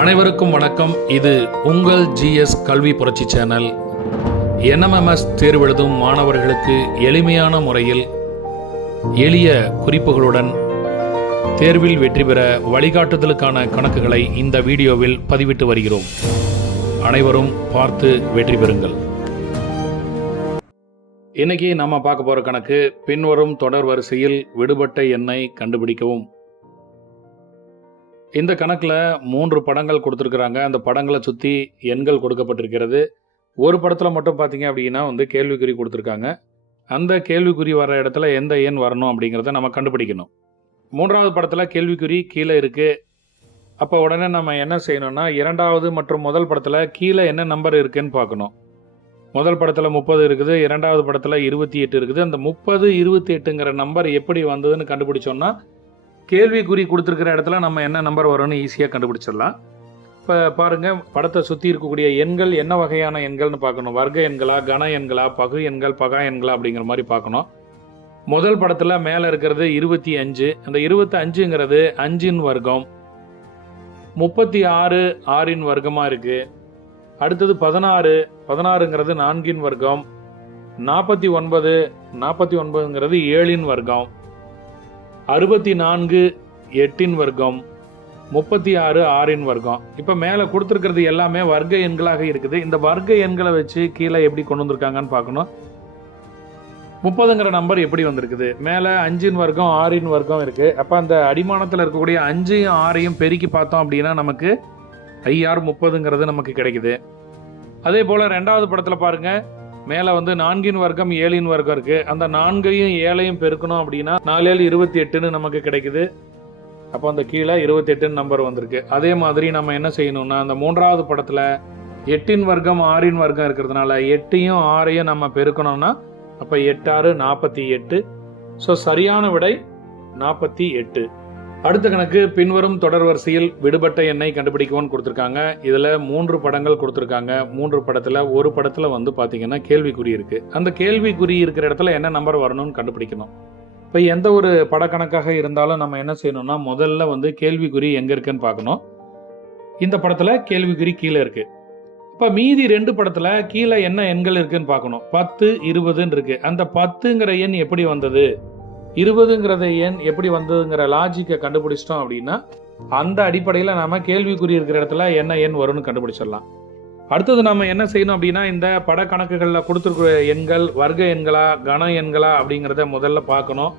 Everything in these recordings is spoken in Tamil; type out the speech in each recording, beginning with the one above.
அனைவருக்கும் வணக்கம். இது உங்கள் GS கல்வி புரட்சி சேனல். NMMS தேர்வெழுதும் மாணவர்களுக்கு எளிமையான முறையில் எளிய குறிப்புகளுடன் தேர்வில் வெற்றி பெற வழிகாட்டுதலுக்கான கணக்குகளை இந்த வீடியோவில் பதிவிட்டு வருகிறோம். அனைவரும் பார்த்து வெற்றி பெறுங்கள். இன்னைக்கு நம்ம பார்க்க போகிற கணக்கு பின்வரும் தொடர் வரிசையில் விடுபட்ட எண்ணை கண்டுபிடிக்கவும். இந்த கணக்கில் 3 படங்கள் கொடுத்துருக்குறாங்க. அந்த படங்களை சுற்றி எண்கள் கொடுக்கப்பட்டிருக்கிறது. ஒரு படத்தில் மட்டும் பார்த்தீங்க அப்படின்னா கேள்விக்குறி கொடுத்துருக்காங்க. அந்த கேள்விக்குறி வர இடத்துல எந்த எண் வரணும் அப்படிங்கிறத நம்ம கண்டுபிடிக்கணும். 3வது படத்தில் கேள்விக்குறி கீழே இருக்குது. அப்போ உடனே நம்ம என்ன செய்யணும்னா, 2வது மற்றும் முதல் படத்தில் கீழே என்ன நம்பர் இருக்குதுன்னு பார்க்கணும். முதல் படத்தில் 30 இருக்குது, 2வது படத்தில் 28 இருக்குது. அந்த 30, 28ங்கிற நம்பர் எப்படி வந்ததுன்னு கண்டுபிடிச்சோன்னா கேள்விக்குறி கொடுத்துருக்கிற இடத்துல நம்ம என்ன நம்பர் வரும்னு ஈஸியாக கண்டுபிடிச்சிடலாம். இப்போ பாருங்கள், படத்தை சுற்றி இருக்கக்கூடிய எண்கள் என்ன வகையான எண்கள்னு பார்க்கணும். வர்க்க எண்களா, கன எண்களா, பகு எண்கள், பகா எண்களா அப்படிங்கிற மாதிரி பார்க்கணும். முதல் படத்தில் மேலே இருக்கிறது 25. அந்த 25ங்கிறது 5இன் வர்க்கம். 36 6இன் வர்க்கமாக இருக்குது. அடுத்தது 16ங்கிறது 4இன் வர்க்கம். 49ங்கிறது 7இன் வர்க்கம். 64 8இன் வர்க்கம். 36 6இன் வர்க்கம். இப்போ மேலே கொடுத்துருக்கிறது எல்லாமே வர்க்க எண்களாக இருக்குது. இந்த வர்க்க எண்களை வச்சு கீழே எப்படி கொண்டு வந்திருக்காங்கன்னு பார்க்கணும். 30ங்கிற நம்பர் எப்படி வந்திருக்குது? மேலே 5இன் வர்க்கம் 6இன் வர்க்கம் இருக்குது. அப்போ அந்த அடிமானத்தில் இருக்கக்கூடிய 5ஐயும் 6ஐயும் பெருக்கி பார்த்தோம் அப்படின்னா நமக்கு 30ங்கிறது நமக்கு கிடைக்குது. அதே போல் 2வது படத்தில் பாருங்கள், மேலே 4இன் வர்க்கம் 7இன் வர்க்கம் இருக்குது. அந்த 4ஐயும் 7ஐயும் பெருக்கணும் அப்படின்னா 4 7 28ன்னு நமக்கு கிடைக்குது. அப்போ அந்த கீழே 28ன்னு நம்பர் வந்திருக்கு. அதே மாதிரி நம்ம என்ன செய்யணும்னா, அந்த 3வது படத்தில் 8இன் வர்க்கம் 6இன் வர்க்கம் இருக்கிறதுனால 8ஐயும் 6ஐயும் நம்ம பெருக்கணும்னா அப்போ 8 6 48. ஸோ சரியான விடை 48. அடுத்த கணக்கு பின்வரும் தொடர் வரிசையில் விடுபட்ட எண்ணை கண்டுபிடிக்கவும் கொடுத்துருக்காங்க. இதில் 3 படங்கள் கொடுத்துருக்காங்க. 3 படத்தில் ஒரு படத்தில் பார்த்தீங்கன்னா கேள்விக்குறி இருக்குது. அந்த கேள்விக்குறி இருக்கிற இடத்துல என்ன நம்பர் வரணும்னு கண்டுபிடிக்கணும். இப்போ எந்த ஒரு படக்கணக்காக இருந்தாலும் நம்ம என்ன செய்யணும்னா, முதல்ல கேள்விக்குறி எங்கே இருக்குன்னு பார்க்கணும். இந்த படத்தில் கேள்விக்குறி கீழே இருக்குது. இப்போ மீதி 2 படத்தில் கீழே என்ன எண்கள் இருக்குன்னு பார்க்கணும். 10 20ன்னு இருக்குது. அந்த 10ங்கிற எண் எப்படி வந்தது, 20ங்கிறத எண் எப்படி வந்ததுங்கிற லாஜிக்கை கண்டுபிடிச்சிட்டோம் அப்படின்னா அந்த அடிப்படையில் நம்ம கேள்விக்குறி இருக்கிற இடத்துல என்ன எண் வரும்னு கண்டுபிடிச்சிடலாம். அடுத்தது நம்ம என்ன செய்யணும் அப்படின்னா, இந்த படக்கணக்குகளில் கொடுத்துருக்கிற எண்கள் வர்க்க எண்களா கன எண்களா அப்படிங்கிறத முதல்ல பார்க்கணும்.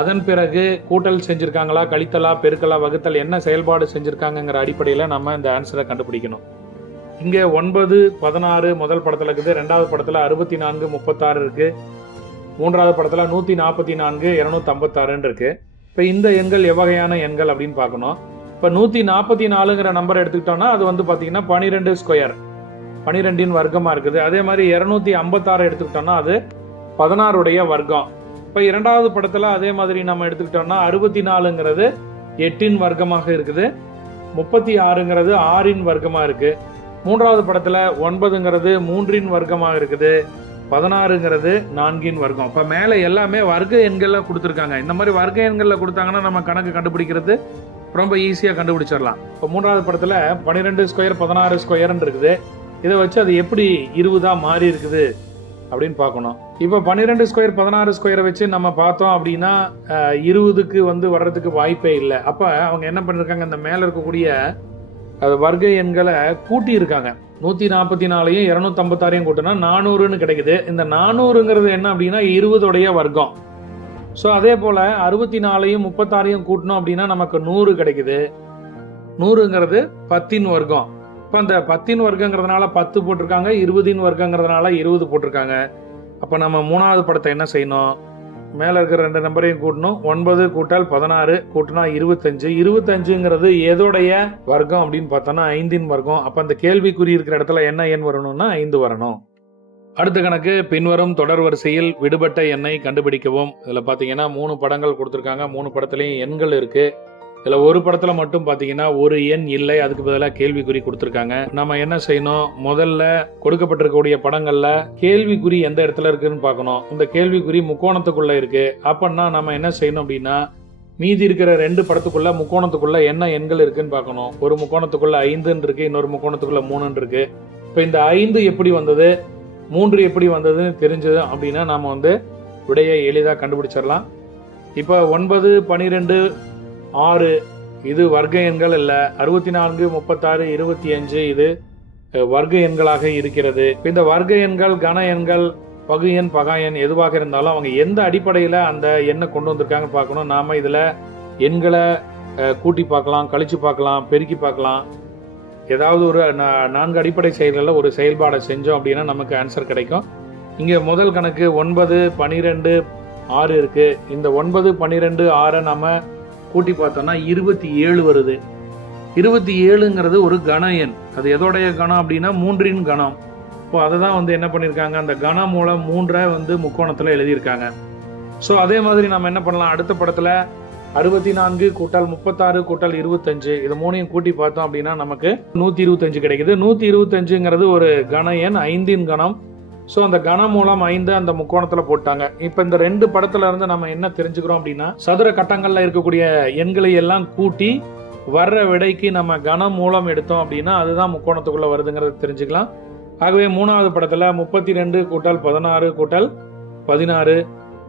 அதன் பிறகு கூட்டல் செஞ்சுருக்காங்களா, கழித்தலா, பெருக்கலா, வகுத்தல் என்ன செயல்பாடு செஞ்சுருக்காங்கங்கிற அடிப்படையில் நம்ம இந்த ஆன்சரை கண்டுபிடிக்கணும். இங்கே 9 16 முதல் படத்தில் இருக்குது. 2வது படத்தில் 64 36 இருக்குது. 3வது படத்தில் 144 256 இருக்கு. இப்போ இந்த எண்கள் எவ்வகையான எண்கள் அப்படின்னு பார்க்கணும். இப்போ 144ங்கிற நம்பர் எடுத்துக்கிட்டோம்னா அது பார்த்தீங்கன்னா 12 ஸ்கொயர், 12இன் வர்க்கமாக இருக்குது. அதே மாதிரி 256 எடுத்துக்கிட்டோம்னா அது 16உடைய வர்க்கம். இப்போ 2வது படத்தில் அதே மாதிரி நம்ம எடுத்துக்கிட்டோம்னா 64ங்கிறது 8இன் வர்க்கமாக இருக்குது. 36ங்கிறது 6இன் வர்க்கமாக இருக்குது. 3வது படத்தில் 9ங்கிறது 3இன் வர்க்கமாக இருக்குது. 16ங்கிறது 4இன் வர்க்கம். இப்போ மேலே எல்லாமே வர்க்க எண்களில் கொடுத்துருக்காங்க. இந்த மாதிரி வர்க்க எண்களில் கொடுத்தாங்கன்னா நம்ம கணக்கு கண்டுபிடிக்கிறது ரொம்ப ஈஸியாக கண்டுபிடிச்சிடலாம். இப்போ 3வது படத்தில் 12 ஸ்கொயர் 16 ஸ்கொயர்ன்னு இருக்குது. இதை வச்சு அது எப்படி 20ஆக மாறி இருக்குது அப்படின்னு பார்க்கணும். இப்போ 12 ஸ்கொயர் 16 ஸ்கொயரை வச்சு நம்ம பார்த்தோம் அப்படின்னா 20க்கு வர்றதுக்கு வாய்ப்பே இல்லை. அப்போ அவங்க என்ன பண்ணியிருக்காங்க, இந்த மேலே இருக்கக்கூடிய வர்க்க எண்களை கூட்டி இருக்காங்க. 144ஐயும் 256ஐயும் கூட்டினா 400ன்னு கிடைக்குது. இந்த 400ங்கிறது என்ன அப்படின்னா 20உடைய வர்க்கம். ஸோ அதே போல் 64ஐயும் 36ஐயும் கூட்டினோம் அப்படின்னா நமக்கு 100 கிடைக்குது. 100ங்கிறது 10இன் வர்க்கம். இப்போ அந்த 10இன் வர்க்கங்கிறதுனால 10 போட்டிருக்காங்க, 20இன் வர்க்கங்கிறதுனால 20 போட்டிருக்காங்க. அப்போ நம்ம 3வது படத்தை என்ன செய்யணும், மேலே இருக்கிற 2 நம்பரையும் கூட்டணும். 9 கூட்டல் 16 கூட்டினா 25. 25ங்கிறது எதோடைய வர்க்கம் அப்படின்னு பார்த்தோன்னா 5இன் வர்க்கம். அப்போ அந்த கேள்விக்குறி இருக்கிற இடத்துல என்ன எண் வரணும்னா 5 வரணும். அடுத்த கணக்கு பின்வரும் தொடர் வரிசையில் விடுபட்ட எண்ணை கண்டுபிடிக்கவும். இதில் பார்த்தீங்கன்னா 3 படங்கள் கொடுத்துருக்காங்க. 3 படத்துலையும் எண்கள் இருக்குது. இதில் ஒரு படத்தில் மட்டும் பார்த்தீங்கன்னா ஒரு எண் இல்லை, அதுக்கு பதிலாக கேள்விக்குறி கொடுத்துருக்காங்க. நம்ம என்ன செய்யணும், முதல்ல கொடுக்கப்பட்டிருக்கக்கூடிய படங்களில் கேள்விக்குறி எந்த இடத்துல இருக்குன்னு பார்க்கணும். இந்த கேள்விக்குறி முக்கோணத்துக்குள்ளே இருக்குது. அப்படின்னா நம்ம என்ன செய்யணும் அப்படின்னா மீதி இருக்கிற 2 படத்துக்குள்ள முக்கோணத்துக்குள்ள என்ன எண்கள் இருக்குன்னு பார்க்கணும். ஒரு முக்கோணத்துக்குள்ள 5 இருக்கு, இன்னொரு முக்கோணத்துக்குள்ள 3 இருக்கு. இப்போ இந்த 5 எப்படி வந்தது, 3 எப்படி வந்ததுன்னு தெரிஞ்சது அப்படின்னா நாம விடையை எளிதாக கண்டுபிடிச்சிடலாம். இப்போ 9, 12, 6 இது வர்க்க எண்கள் இல்லை. 64, 36, 25 இது வர்க்க எண்களாக இருக்கிறது. இந்த வர்க்க எண்கள், கன எண்கள், பகு எண், பகா எண் எதுவாக இருந்தாலும் அவங்க எந்த அடிப்படையில் அந்த எண்ணை கொண்டு வந்திருக்காங்கன்னு பார்க்கணும். நாம இதில் எண்களை கூட்டி பார்க்கலாம், கழிச்சு பார்க்கலாம், பெருக்கி பார்க்கலாம். ஏதாவது ஒரு 4 அடிப்படை செயல்களில் ஒரு செயல்பாடை செஞ்சோம் அப்படின்னா நமக்கு ஆன்சர் கிடைக்கும். இங்கே முதல் கணக்கு 9, 12, 6 இருக்கு. இந்த 9, 12, 6 நம்ம கூட்டி பார்த்தோம்னா 27 வருது. 27ங்கிறது ஒரு கன எண். அது எதோடைய கணம் அப்படின்னா 3இன் கணம். இப்போ அதை தான் என்ன பண்ணியிருக்காங்க, அந்த கணம் மூலம் 3 முக்கோணத்தில் எழுதியிருக்காங்க. ஸோ அதே மாதிரி நம்ம என்ன பண்ணலாம், அடுத்த படத்தில் 64 கூட்டல் 36 கூட்டல் 25 இது 3ஐயும் கூட்டி பார்த்தோம் அப்படின்னா நமக்கு 125 கிடைக்குது. 125ங்கிறது ஒரு கன எண், 5இன் கணம். ஸோ அந்த கணம் மூலம் 5 அந்த முக்கோணத்தில் போட்டாங்க. இப்போ இந்த 2 படத்துல இருந்து நம்ம என்ன தெரிஞ்சுக்கிறோம் அப்படின்னா, சதுர கட்டங்கள்ல இருக்கக்கூடிய எண்களை எல்லாம் கூட்டி வர்ற விடைக்கு நம்ம கணம் மூலம் எடுத்தோம் அப்படின்னா அதுதான் முக்கோணத்துக்குள்ள வருதுங்கிறத தெரிஞ்சுக்கலாம். ஆகவே 3வது படத்துல 32 கூட்டல் 16 கூட்டல் 16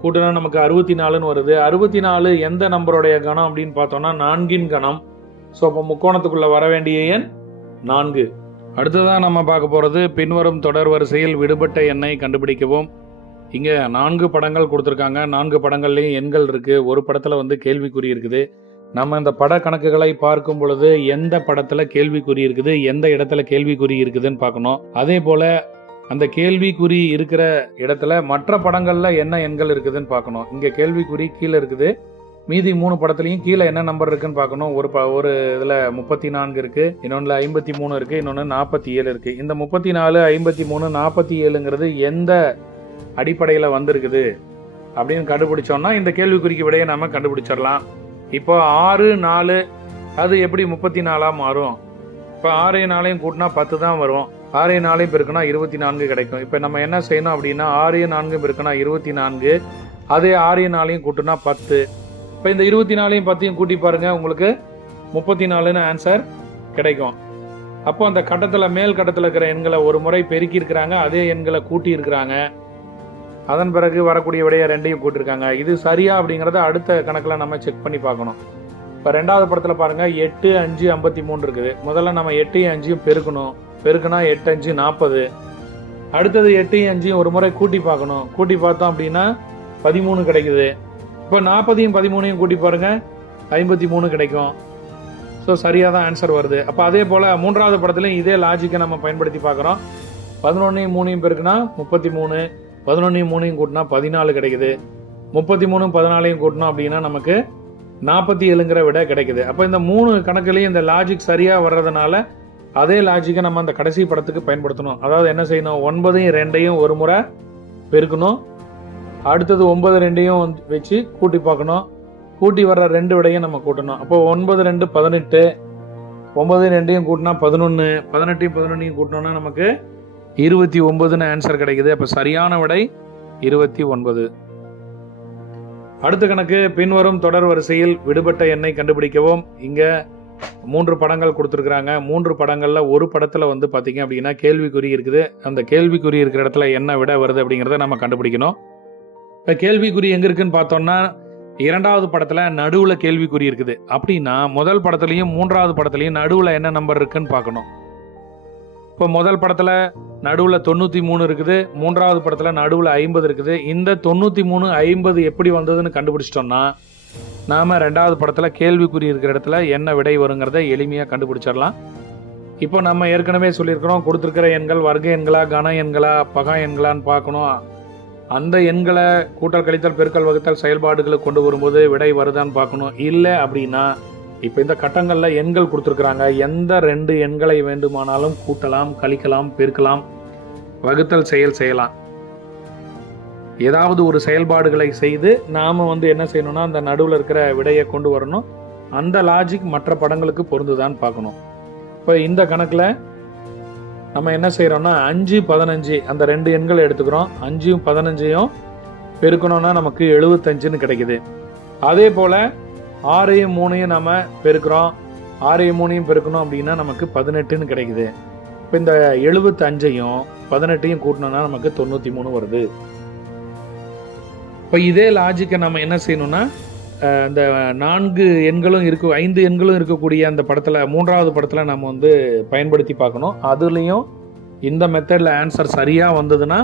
கூட்டினா நமக்கு 64ன்னு வருது. 64 எந்த நம்பருடைய கணம் அப்படின்னு பார்த்தோம்னா 4இன் கணம். ஸோ அப்போ முக்கோணத்துக்குள்ள வர வேண்டிய எண் 4. அடுத்ததான் நம்ம பார்க்க போறது பின்வரும் தொடர் வரிசையில் விடுபட்ட எண்ணை கண்டுபிடிக்கவும். இங்க 4 படங்கள் கொடுத்துருக்காங்க. 4 படங்கள்லயும் எண்கள் இருக்கு. ஒரு படத்துல கேள்விக்குறி இருக்குது. நம்ம இந்த பட கணக்குகளை பார்க்கும் பொழுது எந்த படத்துல கேள்விக்குறி இருக்குது, எந்த இடத்துல கேள்விக்குறி இருக்குதுன்னு பார்க்கணும். அதே போல அந்த கேள்விக்குறி இருக்கிற இடத்துல மற்ற படங்கள்ல என்ன எண்கள் இருக்குதுன்னு பார்க்கணும். இங்க கேள்விக்குறி கீழே இருக்குது. மீதி 3 படத்துலயும் கீழே என்ன நம்பர் இருக்குன்னு பார்க்கணும். ஒரு இதுல 34 இருக்கு, இன்னொன்னுல 53 இருக்கு, இன்னொன்னு 47 இருக்கு. இந்த 34, 53, 47ங்கிறது எந்த அடிப்படையில வந்திருக்குது அப்படின்னு கண்டுபிடிச்சோம்னா இந்த கேள்விக்குறிக்கு விடையை நாம கண்டுபிடிச்சிடலாம். இப்போ 6, 4 அது எப்படி 34 மாறும்? இப்போ 6, 4 கூட்டினா 10 தான் வரும். 6, 4 பெருக்குனா 24 கிடைக்கும். இப்போ நம்ம என்ன செய்யணும் அப்படின்னா 6, 4 பெருக்குனா 24, அதே 6, 4 கூட்டினா 10. இப்போ இந்த 24, 10 கூட்டி பாருங்க, உங்களுக்கு 34ன்னு ஆன்சர் கிடைக்கும். அப்போ அந்த கட்டத்தில் மேல் கட்டத்தில் இருக்கிற எண்களை ஒரு முறை பெருக்கி இருக்கிறாங்க, அதே எண்களை கூட்டி இருக்கிறாங்க. அதன் பிறகு வரக்கூடிய விடைய 2ஐயும் கூட்டிருக்காங்க. இது சரியா அப்படிங்கறத அடுத்த கணக்குல நம்ம செக் பண்ணி பார்க்கணும். இப்ப 2வது படத்துல பாருங்க 8, 5, 53 இருக்குது. முதல்ல நம்ம 8ஐயும் 5ஐயும் பெருக்கணும். பெருக்குனா 8, 5, 40. அடுத்தது 8ஐயும் 5ஐயும் ஒரு முறை கூட்டி பார்க்கணும். கூட்டி பார்த்தோம் அப்படின்னா 13 கிடைக்குது. இப்போ 40ஐயும் 13ஐயும் கூட்டி பாருங்க, 53 கிடைக்கும். ஸோ சரியா தான் ஆன்சர் வருது. அப்போ அதே போல 3வது படத்துலையும் இதே லாஜிக்கை நம்ம பயன்படுத்தி பார்க்குறோம். 11ஐயும் 3ஐயும் பெருக்குனா 33, 11ஐயும் 3ஐயும் கூட்டினா 14 கிடைக்குது. 33, 14ஐயும் கூட்டினோம் அப்படின்னா நமக்கு 47ங்கிற விட கிடைக்குது. அப்போ இந்த 3 கணக்குலையும் இந்த லாஜிக் சரியா வர்றதுனால அதே லாஜிக்கை நம்ம அந்த கடைசி படத்துக்கு பயன்படுத்தணும். அதாவது என்ன செய்யணும், 9ஐயும் 2ஐயும் ஒரு முறை பெருக்கணும். அடுத்தது 9, 2ஐயும் வச்சு கூட்டி பார்க்கணும். கூட்டி வர்ற 2 விடையும் நம்ம கூட்டணும். அப்போ 9, 2, 18, 9, 2ஐயும் கூட்டினா 11, 18, 11ஐயும் கூட்டினோம்னா நமக்கு 29ன்னு ஆன்சர் கிடைக்குது. அப்ப சரியான விடை 29. அடுத்த கணக்கு பின்வரும் தொடர் வரிசையில் விடுபட்ட எண்ணை கண்டுபிடிக்கவும். இங்க 3 படங்கள் கொடுத்துருக்காங்க. 3 படங்கள்ல ஒரு படத்துல பாத்தீங்க அப்படின்னா கேள்விக்குறி இருக்குது. அந்த கேள்விக்குறி இருக்கிற இடத்துல என்ன விட வருது அப்படிங்கறத நம்ம கண்டுபிடிக்கணும். இப்ப கேள்விக்குறி எங்க இருக்குன்னு பார்த்தோம்னா 2வது படத்துல நடுவுல கேள்விக்குறி இருக்குது. அப்படின்னா முதல் படத்துலயும் 3வது படத்துலயும் நடுவுல என்ன நம்பர் இருக்குன்னு பார்க்கணும். இப்போ முதல் படத்துல நடுவுல 93 இருக்குது, 3வது படத்துல நடுவுல 50 இருக்குது. இந்த 93, 50 எப்படி வந்ததுன்னு கண்டுபிடிச்சிட்டோம்னா நாம 2வது படத்துல கேள்விக்குறி இருக்கிற இடத்துல என்ன விடை வருங்கிறத எளிமையா கண்டுபிடிச்சிடலாம். இப்போ நம்ம ஏற்கனவே சொல்லியிருக்கிறோம், கொடுத்துருக்கிற எண்கள் வர்க்க எண்களா, கன எண்களா, பகா எண்களான்னு பார்க்கணும். அந்த எண்களை கூட்டல், கழித்தல், பெருக்கல், வகுத்தல் செயல்பாடுகளுக்கு கொண்டு வரும்போது விடை வருதான்னு பார்க்கணும். இல்லை அப்படின்னா இப்போ இந்த கட்டங்கள்ல எண்கள் கொடுத்துருக்குறாங்க, எந்த 2 எண்களை வேண்டுமானாலும் கூட்டலாம், கழிக்கலாம், பெருக்கலாம், வகுத்தல் செயல் செய்யலாம். ஏதாவது ஒரு செயல்பாடுகளை செய்து நாம என்ன செய்யணும்னா அந்த நடுவில் இருக்கிற விடையை கொண்டு வரணும். அந்த லாஜிக் மற்ற படங்களுக்கு பொருந்துதான்னு பார்க்கணும். இப்போ இந்த கணக்குல நம்ம என்ன செய்யறோம்னா 5, 15 அந்த 2 எண்களை எடுத்துக்கிறோம். 5யும் 15ஐயும் பெருக்கணும்னா நமக்கு 75ன்னு கிடைக்குது. அதே போல 6ஐயும் 3ஐயும் நம்ம பெருக்கிறோம். 6ஐயும் 3ஐயும் பெருக்கணும் அப்படின்னா நமக்கு 18ன்னு கிடைக்குது. இப்போ இந்த 75ஐயும் 18ஐயும் கூட்டணும்னா நமக்கு 93 வருது. இப்போ இதே லாஜிக்கை நம்ம என்ன செய்யணும்னா இந்த 4 எண்களும் 5 எண்களும் இருக்கக்கூடிய அந்த படத்தில் 3வது படத்தில் நம்ம வந்து பயன்படுத்தி பார்க்கணும். அதுலேயும் இந்த மெத்தடில் ஆன்சர் சரியாக வந்ததுன்னா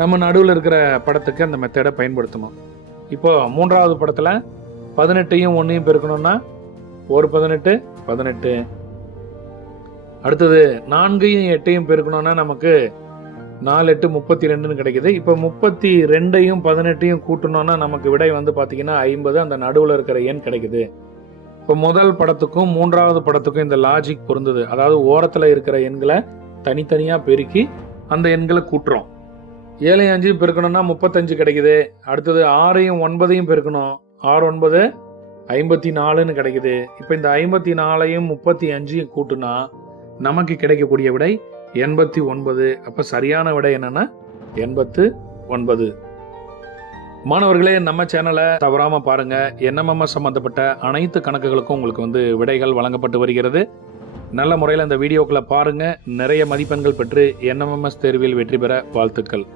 நம்ம நடுவில் இருக்கிற படத்துக்கு அந்த மெத்தடை பயன்படுத்தணும். இப்போ 3வது படத்தில் 18ஐயும் 1ஐயும் பெருக்கணும்னா 18 18. அடுத்தது 4ஐயும் 8ஐயும் பெருக்கணும்னா நமக்கு 4 8 32ன்னு கிடைக்குது. இப்போ 32ஐயும் 18ஐயும் கூட்டணும்னா நமக்கு விடை வந்து பார்த்தீங்கன்னா 50. அந்த நடுவில் இருக்கிற எண் கிடைக்குது. இப்போ முதல் படத்துக்கும் 3வது படத்துக்கும் இந்த லாஜிக் பொருந்தது. அதாவது ஓரத்தில் இருக்கிற எண்களை தனித்தனியாக பெருக்கி அந்த எண்களை கூட்டுறோம். 7ஐயும் 5ஐயும் பெருக்கணும்னா 35 கிடைக்குது. அடுத்தது 6ஐயும் 9ஐயும் பெருக்கணும். 6 9 54ன்னு கிடைக்குது. இப்போ இந்த 54ஐயும் 35ஐயும் கூட்டுனா நமக்கு கிடைக்கக்கூடிய விடை 89. அப்போ சரியான விடை என்னன்னா 89. மாணவர்களே, நம்ம சேனலை தவறாம பாருங்க. NMMS சம்பந்தப்பட்ட அனைத்து கணக்குகளுக்கும் உங்களுக்கு வந்து விடைகள் வழங்கப்பட்டு வருகிறது. நல்ல முறையில் இந்த வீடியோக்களை பாருங்க. நிறைய மதிப்பெண்கள் பெற்று NMMS தேர்வில் வெற்றி பெற வாழ்த்துக்கள்.